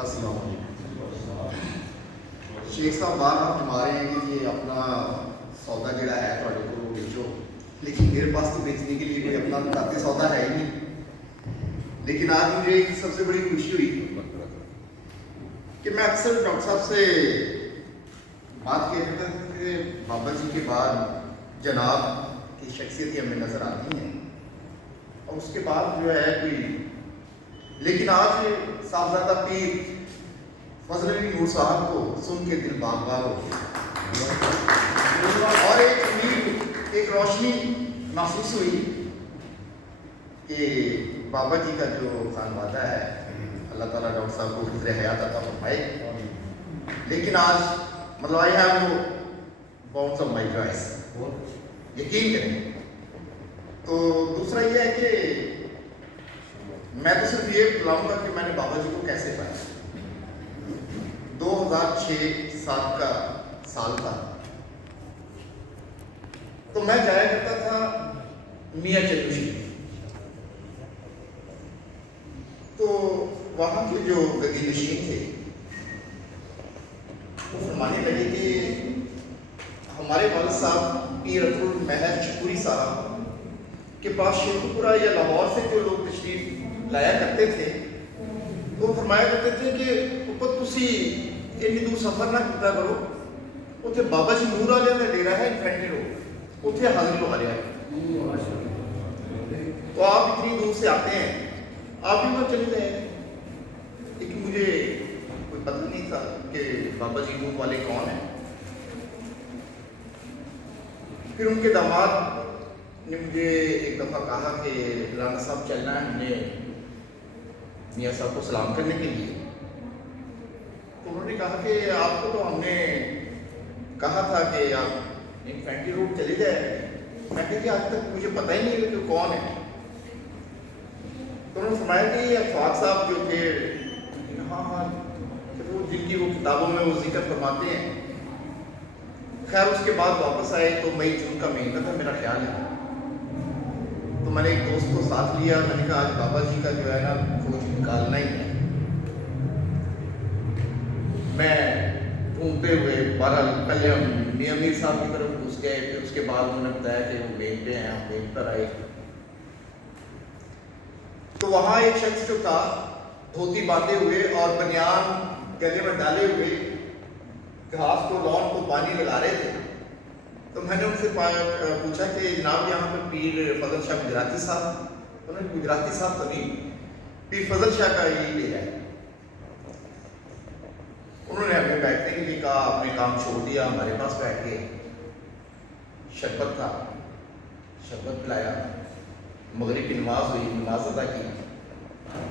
السلام علیکم شیخ صاحب بار آپ فرما رہے ہیں کہ یہ اپنا سودا جڑا ہے تھوڑے کو بیچو، لیکن میرے پاس تو بیچنے کے لیے کوئی اپنا ذاتی سودا ہے ہی نہیں. لیکن آج مجھے ایک سب سے بڑی خوشی ہوئی کہ میں اکثر ڈاکٹر صاحب سے بات کہتا تھا کہ بابا جی کے بعد جناب کی شخصیت ہمیں نظر آتی ہیں اور اس کے بعد جو ہے کوئی، لیکن آج صاحبزادہ پیر فضل علی نور صاحب کو سن کے دل باغ باغ ہو گیا اور ایک امید، ایک روشنی محسوس ہوئی کہ بابا جی کا جو خانوادہ ہے اللہ تعالیٰ ڈاکٹر صاحب کو حفظ حیات عطا فرمائے. لیکن آج مطلب I have no bounds of my choice, یقین کریں. تو دوسرا یہ ہے کہ میں تو صرف یہ بتلاؤں گا کہ میں نے بابا جی کو کیسے پایا. 2006-7 کا سال تھا تو میں جایا کرتا تھا میاں چلو شریف. تو وہاں کے جو گدی نشین تھے وہ فرمانے لگے کہ ہمارے والد صاحب پیر عطر المحر چپوری صاحب کے پاس شیخو پورہ یا لاہور سے جو لوگ تشریف لایا کرتے تھے وہ فرمایا کرتے تھے کہ اوپر تسی اتنی دور سفر نہ کیتا کرو، اتنے بابا جی نور والے کا ڈیرا ہے انفینٹری روڈ، اتنے حاضری لگا لیا ہے. تو آپ اتنی دور سے آتے ہیں، آپ بھی وہاں چلے گئے. لیکن مجھے کوئی پتہ نہیں تھا کہ بابا جی نور والے کون ہیں. پھر ان کے داماد نے مجھے ایک دفعہ کہا کہ رانا صاحب چلنا ہے ہم نے میاں صاحب کو سلام کرنے کے لیے. تو انہوں نے کہا کہ آپ کو تو ہم نے کہا تھا کہ آپ انفینٹری روڈ چلے جائے. میں کہا کہ آج تک مجھے پتہ ہی نہیں کہ کون ہے. تو انہوں نے فرمایا کہ یہ افاق صاحب جو تھے، ہاں جن کی وہ کتابوں میں وہ ذکر فرماتے ہیں. خیر اس کے بعد واپس آئے تو مئی جون کا مہینہ تھا میرا خیال ہے. تو میں نے ایک دوست کو ساتھ لیا، میں نے کہا آج بابا جی کا جو ہے نا کھوج نکالنا ہی ہے. میں ڈھونڈتے ہوئے بہرحال پہلے ہم میاں میر صاحب کی طرف گھس گئے. پھر اس کے بعد انہوں نے بتایا کہ وہ بینک پہ ہیں، ہم بینک پر آئے. تو وہاں ایک شخص جو تھا دھوتی باندھے ہوئے اور بنیان گلے میں ڈالے ہوئے گھاس کو لان کو پانی لگا رہے تھے. تو میں نے ان سے پوچھا کہ جناب یہاں پہ پیر فضل شاہ گجراتی صاحب. انہوں نے گجراتی صاحب تو نہیں، پیر فضل شاہ کا یہ لے جائے. انہوں نے ہمیں بیٹھنے کے لیے کہا، اپنے کام چھوڑ دیا، ہمارے پاس بیٹھ کے شربت تھا، شربت پلایا. مغرب کی نماز ہوئی، نماز ادا کی.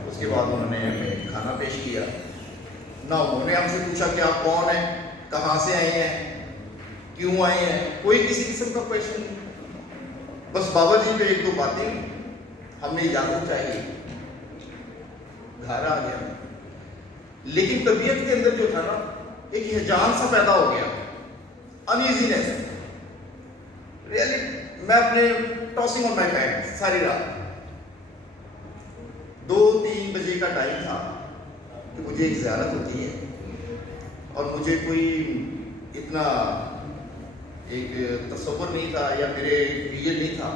اس کے بعد انہوں نے ہمیں کھانا پیش کیا. نہ انہوں نے ہم سے پوچھا کہ آپ کون ہیں، کہاں سے آئے ہیں، کیوں آئے ہیں، کوئی کسی قسم کا کویشچن نہیں. بس بابا جی پہ ایک دو باتیں ہم نے اجازت چاہیے، گھر آ گیا. لیکن طبیعت کے اندر جو تھا نا ایک ہیجان سا پیدا ہو گیا، انیزینس. ریئلی میں اپنے ٹاسنگ آن مائی بیڈ ساری رات. 2-3 بجے کا ٹائم تھا کہ مجھے ایک زیارت ہوتی ہے اور مجھے کوئی اتنا ایک تصور نہیں تھا یا میرے ویژن نہیں تھا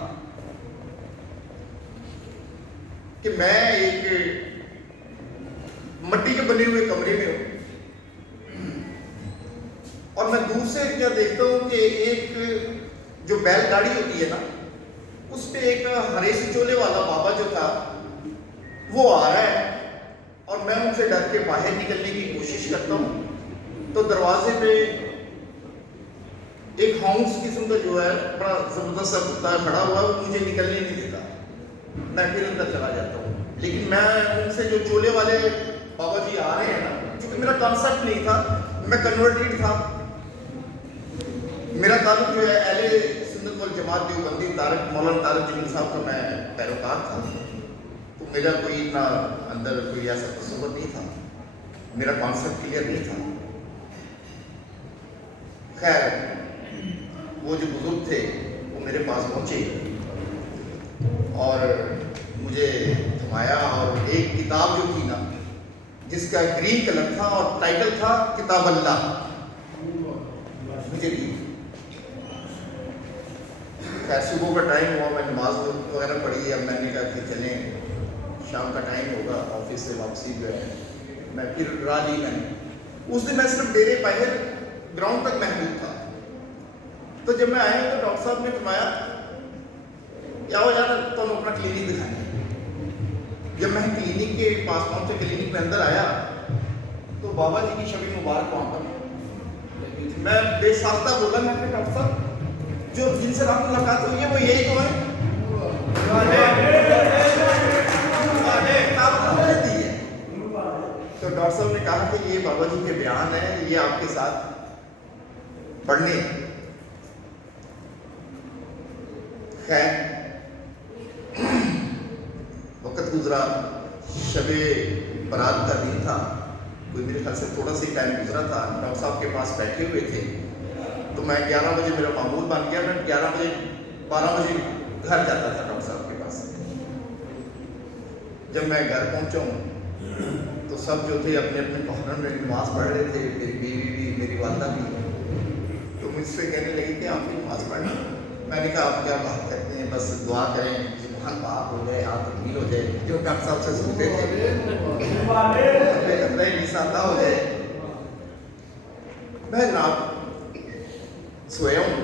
کہ میں ایک مٹی کے بنے ہوئے کمرے میں ہوں اور میں دور سے کیا دیکھتا ہوں کہ ایک جو بیل گاڑی ہوتی ہے نا اس پہ ایک ہرے سے چولے والا بابا جو تھا وہ آ رہا ہے اور میں ان سے ڈر کے باہر نکلنے کی کوشش کرتا ہوں. تو دروازے پہ ایک ہاؤنس قسم کا جو ہے بڑا زبردست سا کتا کھڑا ہوا ہے، وہ مجھے نکلنے نہیں دیتا. میں پھر اندر چلا جاتا ہوں. لیکن میں ان سے جو چولے والے بابا جی آ رہے ہیں نا، کیونکہ میرا کانسیپٹ نہیں تھا، میں کنورٹڈ تھا. میرا تعلق جو ہے اہل سنت والجماعت دیوبندی مولانا طارق جمیل صاحب کا میں پیروکار تھا. تو میرا کوئی اتنا اندر کوئی ایسا تصور نہیں تھا، میرا کانسیپٹ کلیئر نہیں تھا. خیر وہ جو بزرگ تھے وہ میرے پاس پہنچے اور مجھے تھمایا اور ایک کتاب جو تھی نا جس کا گرین کلر تھا اور ٹائٹل تھا کتاب اللہ. مجھے خیر صبح کا ٹائم ہوا, میں نماز وغیرہ پڑھی. اب میں نے کہا کہ چلیں شام کا ٹائم ہوگا, آفس سے واپسی جو ہے میں پھر راہ لی. میں نے اس دن میں صرف ڈیرے باہر گراؤنڈ تک محدود تھا. تو جب میں آیا تو ڈاکٹر صاحب نے فرمایا کیا ہو یار تم اپنا کلینک دکھائیں. جب میں کلینک کے پاس پہنچا, کلینک میں اندر آیا تو بابا جی کی شبی مبارک وہاں پر. میں بے ساختہ بولا, میں نے ڈاکٹر صاحب جو جن سے رات ملاقات ہوئی ہے وہ یہی تو ہے. تو ڈاکٹر صاحب نے کہا کہ یہ بابا جی کے بیان ہیں, یہ آپ کے ساتھ پڑھنے. خیر وقت گزرا, شب برات کا دن تھا, کوئی میرے خیال سے تھوڑا سا ٹائم گزرا تھا. ڈاکٹر صاحب کے پاس بیٹھے ہوئے تھے تو میں 11 بجے میرا معمول بن گیا. میں 11 بجے 12 بجے گھر جاتا تھا ڈاکٹر صاحب کے پاس. جب میں گھر پہنچا ہوں تو سب جو تھے اپنے اپنے کارنر میں نماز پڑھ رہے تھے. میری بیوی بھی, میری والدہ بھی. تو مجھ سے کہنے لگی کہ آپ کی نماز پڑھنا. میں نے کہا آپ کیا بات کرتے ہیں, بس دعا کریں زبان پاک ہو جائے, ہاتھ تبدیل ہو جائے, جو ڈاکٹر صاحب سے سنتے تھے نساتا ہو جائے. میں رات سویا ہوں.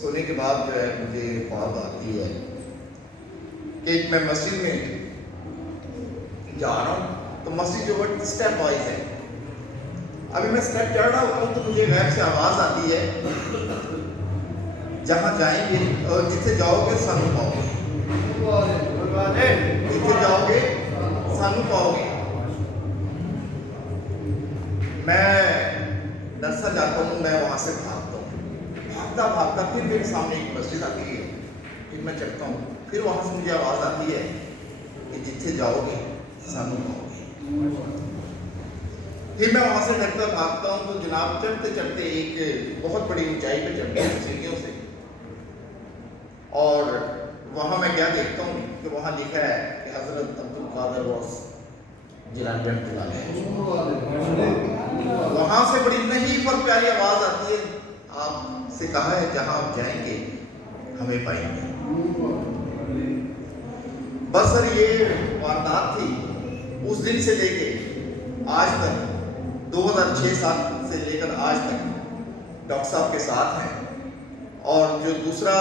سونے کے بعد جو ہے مجھے خواب آتی ہے کہ میں مسجد میں جا رہا ہوں تو مسجد جو ہے اسٹیپ وائز ہے. ابھی میں اسٹیپ چڑھ رہا ہوتا ہوں تو مجھے غیب سے آواز آتی ہے جہاں جائیں گے اور جتنے جاؤ گے سانو پاؤ گے, جتنے جاؤ گے سانو پاؤ گے. میں ڈر سا جاتا ہوں, میں وہاں سے بھاگتا ہوں. بھاگتا بھاگتا پھر میرے سامنے ایک مسجد آتی ہے, پھر میں چڑھتا ہوں. پھر وہاں سے مجھے آواز آتی ہے کہ جتنے جاؤ گے سانو پاؤ گے. پھر میں وہاں سے ڈرتا بھاگتا ہوں تو جناب چڑھتے چڑھتے ایک بہت بڑی اونچائی پہ چڑھتے ہیں سیڑھیوں سے, اور وہاں میں کیا دیکھتا ہوں کہ وہاں لکھا ہے کہ حضرت عبد القادر غوث جیلانی رحمۃ اللہ علیہ. وہاں سے بڑی نحیف اور پیاری آواز آتی ہے, آپ سے کہا ہے جہاں آپ جائیں گے ہمیں پائیں گے. بس سر یہ واردات تھی. اس دن سے لے کے آج تک 2006-7 سے لے کر آج تک ڈاکٹر صاحب کے ساتھ ہیں. اور جو دوسرا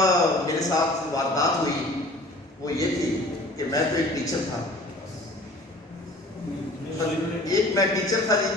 میرے ساتھ واردات ہوئی وہ یہ تھی کہ میں تو ایک ٹیچر تھا. ایک میں ٹیچر تھا جی.